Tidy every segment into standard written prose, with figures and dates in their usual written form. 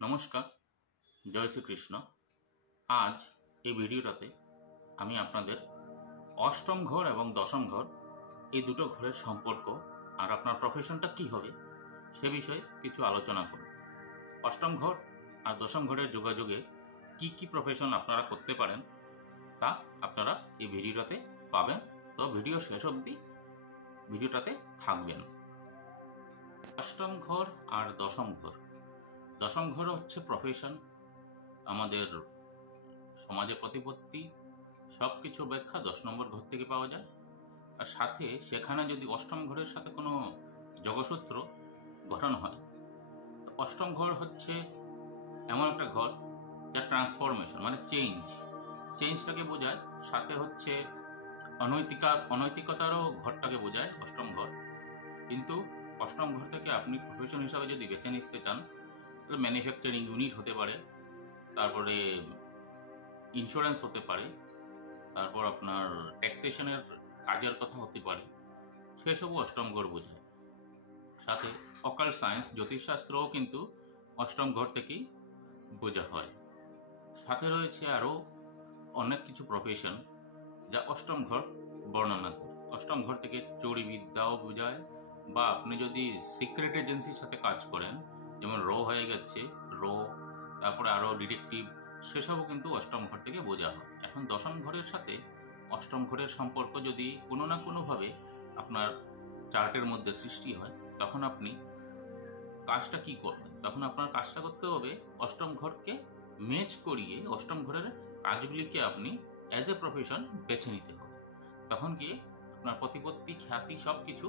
নমস্কার, জয় শ্রীকৃষ্ণ। আজ এই ভিডিওটাতে আমি আপনাদের অষ্টম ঘর এবং দশম ঘর এই দুটো ঘরের সম্পর্ক আর আপনার প্রফেশনটা কি হবে সে বিষয়ে কিছু আলোচনা করব। অষ্টম ঘর আর দশম ঘরের যোগাযোগে কি কি প্রফেশন আপনারা করতে পারেন তা আপনারা এই ভিডিওটাতে পাবেন। তো ভিডিও শেষ অবধি ভিডিওটাতে থাকবেন। অষ্টম ঘর আর দশম ঘর। দশম ঘর হচ্ছে প্রফেশন, আমাদের সমাজে প্রতিপত্তি, সব কিছু ব্যাখ্যা 10 নম্বর ঘর থেকে পাওয়া যায়। আর সাথে সেখানে যদি অষ্টম ঘরের সাথে কোনো যোগসূত্র গঠন হয়, তো অষ্টম ঘর হচ্ছে এমন একটা ঘর যা ট্রান্সফরমেশন মানে চেঞ্জটাকে বোঝায়। সাথে হচ্ছে অনৈতিকতারও ঘরটাকে বোঝায় অষ্টম ঘর। কিন্তু অষ্টম ঘর থেকে আপনি প্রফেশন হিসাবে যদি বেছে নিতে চান, তাহলে ম্যানুফ্যাকচারিং ইউনিট হতে পারে, তারপরে ইন্স্যুরেন্স হতে পারে, তারপর আপনার ট্যাক্সেশনের কাজের কথা হতে পারে, সেসবও অষ্টম ঘর বোঝায়। সাথে অকাল্ট সায়েন্স জ্যোতিষশাস্ত্রও কিন্তু অষ্টম ঘর থেকেই বোঝা হয়। সাথে রয়েছে আরও অনেক কিছু প্রফেশন যা অষ্টম ঘর বর্ণনা করে। অষ্টম ঘর থেকে চড়িবিদ্যাও বোঝায়, বা আপনি যদি সিক্রেট এজেন্সির সাথে কাজ করেন, যেমন হয়ে গেছে তারপরে আরও ডিটেকটিভ, সেসবও কিন্তু অষ্টম ঘর থেকে বোঝা হয়। এখন দশম ঘরের সাথে অষ্টম ঘরের সম্পর্ক যদি কোনো না কোনোভাবে আপনার চার্টের মধ্যে সৃষ্টি হয়, তখন আপনি কাজটা কি করবেন? তখন আপনার কাজটা করতে হবে অষ্টম ঘরকে ম্যাচ করিয়ে অষ্টম ঘরের কাজগুলিকে আপনি অ্যাজ এ প্রফেশন বেছে নিতে হবে। তখন গিয়ে আপনার প্রতিপত্তি, খ্যাতি সব কিছু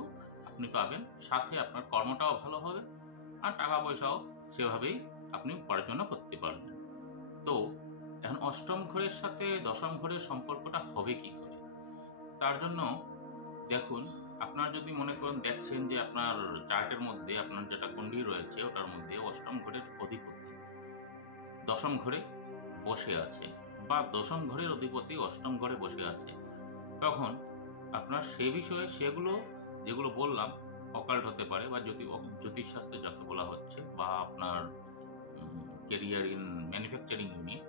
আপনি পাবেন, সাথে আপনার কর্মটাও ভালো হবে আর টাকা পয়সাও সেভাবেই আপনি উপার্জনও করতে পারবেন। তো এখন অষ্টম ঘরের সাথে দশম ঘরের সম্পর্কটা হবে কি করে? তার জন্য দেখুন, আপনার যদি মনে করেন দেখছেন যে আপনার চার্টের মধ্যে আপনার যেটা কুণ্ডলী রয়েছে ওটার মধ্যে অষ্টম ঘরের অধিপতি দশম ঘরে বসে আছে, বা দশম ঘরের অধিপতি অষ্টম ঘরে বসে আছে, তখন আপনার সে বিষয়ে যেগুলো বললাম অকাল্ট হতে পারে, বা জ্যোতিষশাস্ত্রে যাকে বলা হচ্ছে, বা আপনার কেরিয়ার ইন ম্যানুফ্যাকচারিং ইউনিট,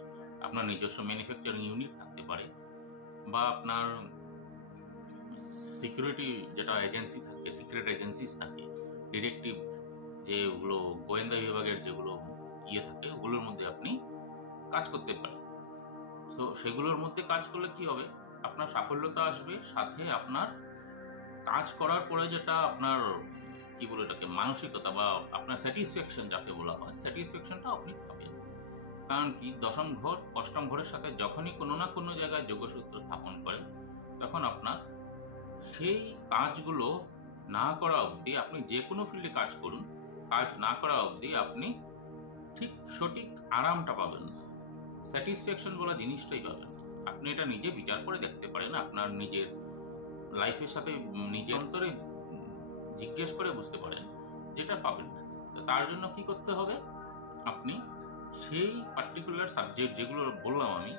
আপনার নিজস্ব ম্যানুফ্যাকচারিং ইউনিট থাকতে পারে, বা আপনার সিকিউরিটি যেটা এজেন্সি থাকে, সিক্রেট এজেন্সিস থাকে, ডিটেকটিভ যেগুলো গোয়েন্দা বিভাগের যেগুলো থাকে, ওগুলোর মধ্যে আপনি কাজ করতে পারেন। তো সেগুলোর মধ্যে কাজ করলে কি হবে? আপনার সাফল্যতা আসবে, সাথে আপনার কাজ করার পরে যেটা আপনার কি বলে এটাকে মানসিকতা, বা আপনার স্যাটিসফ্যাকশন যাকে বলা হয়, স্যাটিসফ্যাকশনটা আপনি পাবেন। কারণ কি, দশম ঘর অষ্টম ঘরের সাথে যখনই কোনো না কোনো জায়গায় যোগসূত্র স্থাপন করে, তখন আপনার সেই কাজগুলো না করা অবধি, আপনি যে কোনো ফিল্ডে কাজ করুন, কাজ না করা অবধি আপনি ঠিক সঠিক আরামটা পাবেন না, স্যাটিসফ্যাকশন বলা জিনিসটাই পাবেন না। আপনি এটা নিজে বিচার করে দেখতে পারেন, আপনার নিজের লাইফের সাথে নিজের অন্তরে জিজ্ঞেস করে বুঝতে পারেন যেটা পাবেন না। তো তার জন্য কি করতে হবে? আপনি সেই পার্টিকুলার সাবজেক্ট যেগুলো বললাম আমি,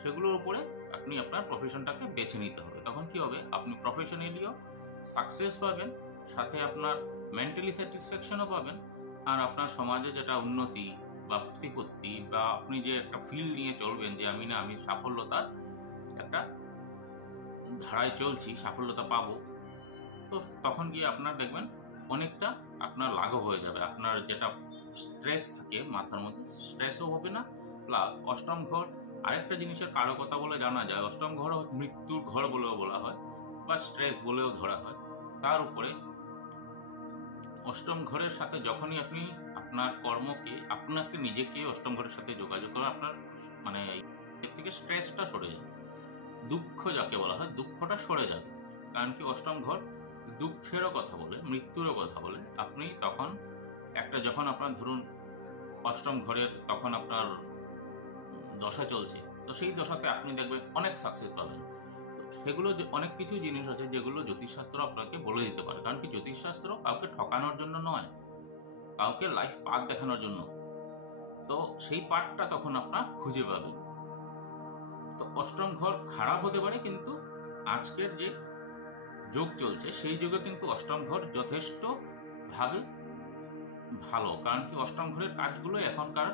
সেগুলোর উপরে আপনি আপনার প্রফেশনটাকে বেছে নিতে হবে। তখন কি হবে? আপনি প্রফেশনালিও সাকসেস পাবেন, সাথে আপনার মেন্টালি স্যাটিসফ্যাকশনও পাবেন, আর আপনার সমাজে যেটা উন্নতি বা প্রতিপত্তি, বা আপনি যে একটা ফিল্ড নিয়ে চলবেন যে আমি সাফল্যতার একটা ধারায় চলছি, সাফল্যতা পাবো, তো তখন গিয়ে আপনার দেখবেন অনেকটা আপনার লাঘব হয়ে যাবে। আপনার যেটা স্ট্রেস থাকে মাথার মধ্যে, স্ট্রেসও হবে না। প্লাস অষ্টম ঘর আরেকটা জিনিসের কারকতা বলে জানা যায়, অষ্টম ঘর মৃত্যুর ঘর বলেও বলা হয়, বা স্ট্রেস বলেও ধরা হয়। তার উপরে অষ্টম ঘরের সাথে যখনই আপনি আপনার কর্মকে, আপনাকে নিজেকে অষ্টম ঘরের সাথে যোগাযোগ করে, আপনার মানে এর থেকে স্ট্রেসটা সরে যাবে, দুঃখ যাকে বলা হয়, দুঃখটা সরে যাবে। কারণ কি, অষ্টম ঘর দুঃখেরও কথা বলে, মৃত্যুরও কথা বলে। আপনি তখন যখন আপনার ধরুন অষ্টম ঘরের তখন আপনার দশা চলছে, তো সেই দশাতে আপনি দেখবেন অনেক সাকসেস পাবেন। তো সেগুলো অনেক কিছু জিনিস আছে যেগুলো জ্যোতিষশাস্ত্র আপনাকে বলে দিতে পারে। কারণ কি, জ্যোতিষশাস্ত্র কাউকে ঠকানোর জন্য নয়, কাউকে লাইফ পাথ দেখানোর জন্য। তো সেই পাঠটা তখন আপনার খুঁজে পাবেন। তো অষ্টম ঘর খারাপ হতে পারে, কিন্তু আজকের যে যুগ চলছে সেই যুগে কিন্তু অষ্টম ঘর যথেষ্ট ভাবে ভালো, কারণ কি অষ্টম ঘরের কাজগুলো এখনকার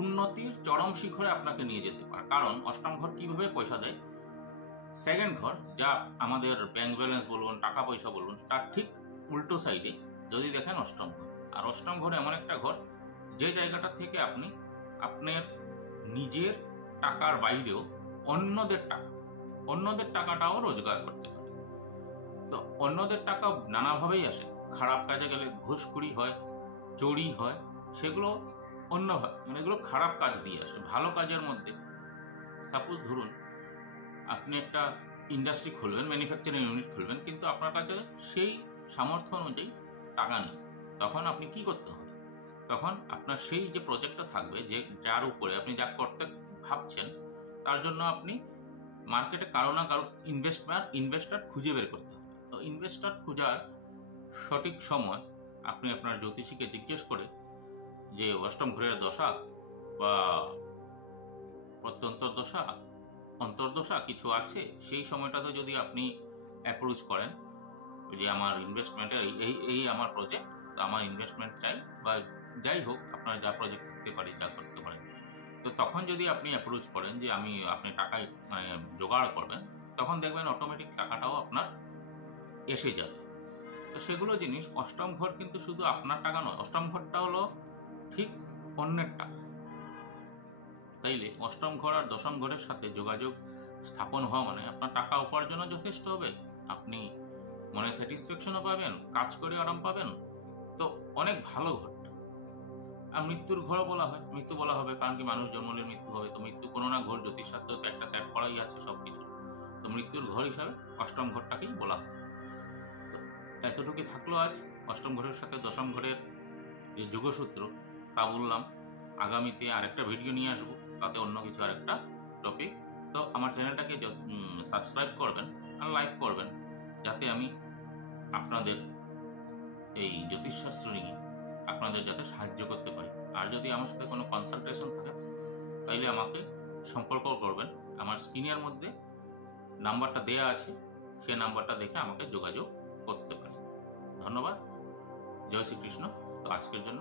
উন্নতির চরম শিখরে আপনাকে নিয়ে যেতে পারে। কারণ অষ্টম ঘর কিভাবে পয়সা দেয়, সেকেন্ড ঘর যা আমাদের ব্যাংক ব্যালেন্স বলুন, টাকা পয়সা বলুন, তার ঠিক উল্টো সাইডে যদি দেখেন অষ্টম ঘর। আর অষ্টম ঘর এমন একটা ঘর যে জায়গাটা থেকে আপনি আপনার নিজের টাকার বাইরেও অন্যদের টাকাটাও রোজগার করতে পারেন। তো অন্যদের টাকা নানাভাবেই আসে, খারাপ কাজে গেলে ঘুষখুরি হয়, চুরি হয়, সেগুলো অন্যভাবে, মানে এগুলো খারাপ কাজ দিয়ে আসে। ভালো কাজের মধ্যে সাপোজ ধরুন আপনি একটা ইন্ডাস্ট্রি খুলবেন, ম্যানুফ্যাকচারিং ইউনিট খুলবেন, কিন্তু আপনার কাছে সেই সামর্থ্য অনুযায়ী টাকা নেই। তখন আপনি কি করতে হবে? তখন আপনার সেই যে প্রজেক্টটা থাকবে, যে যার উপরে আপনি যা করতে ভাবছেন, তার জন্য আপনি মার্কেটে কারো না কারো ইনভেস্টর খুঁজে বের করতে হবে। তো ইনভেস্টর খোঁজার সঠিক সময় আপনি আপনার জ্যোতিষীকে জিজ্ঞেস করে যে অষ্টম ঘরের দশা বা প্রত্যন্তর দশা, অন্তর্দশা কিছু আছে, সেই সময়টাতে যদি আপনি অ্যাপ্রোচ করেন যে আমার ইনভেস্টমেন্টের এই আমার প্রজেক্ট, আমার ইনভেস্টমেন্ট চাই, বা যাই হোক আপনার যা প্রজেক্ট থাকতে পারে, যা করতে পারেন, তো তখন যদি আপনি অ্যাপ্রোচ করেন যে আপনি টাকায় মানে জোগাড় করবেন, তখন দেখবেন অটোমেটিক টাকাটাও আপনার এসে যাবে। তো সেগুলো জিনিস, অষ্টম ঘর কিন্তু শুধু আপনার টাকা নয়, অষ্টম ঘরটা হলো ঠিক অন্যের টাকা। তাইলে অষ্টম ঘর আর দশম ঘরের সাথে যোগাযোগ স্থাপন হওয়া মানে আপনার টাকা উপার্জনও যথেষ্ট হবে, আপনি মনে স্যাটিসফ্যাকশনও পাবেন, কাজ করে আরাম পাবেন। তো অনেক ভালো ঘরটা। আর মৃত্যুর ঘরও বলা হয়, মৃত্যু বলা হবে কারণ কি মানুষ জন্ম নিলে মৃত্যু হবে, তো মৃত্যু কোনো না ঘর জ্যোতিষশাস্ত্র তো একটা সেট করাই আছে সব কিছু। তো মৃত্যুর ঘর হিসাবে অষ্টম ঘরটাকেই বলা হয়। তো এতটুকুই থাকলো আজ অষ্টম ঘরের সাথে দশম ঘরের যে যোগসূত্র, তা বললাম। আগামীতে আরেকটা ভিডিও নিয়ে আসবো, তাতে অন্য কিছু আরেকটা টপিক। তো আমার চ্যানেলটাকে সাবস্ক্রাইব করবেন আর লাইক করবেন, যাতে আমি আপনাদের এই জ্যোতিষশাস্ত্র নিয়ে আপনাদের যাতে সাহায্য করতে পারি। আর যদি আমার সাথে কোনো কনসালটেশন থাকে, তাইলে আমাকে সম্পর্ক করবেন। আমার স্ক্রিনের মধ্যে নাম্বারটা দেয়া আছে, সে নাম্বারটা দেখে আমাকে যোগাযোগ করতে পারেন। ধন্যবাদ। জয় শ্রীকৃষ্ণ। তো আজকের জন্য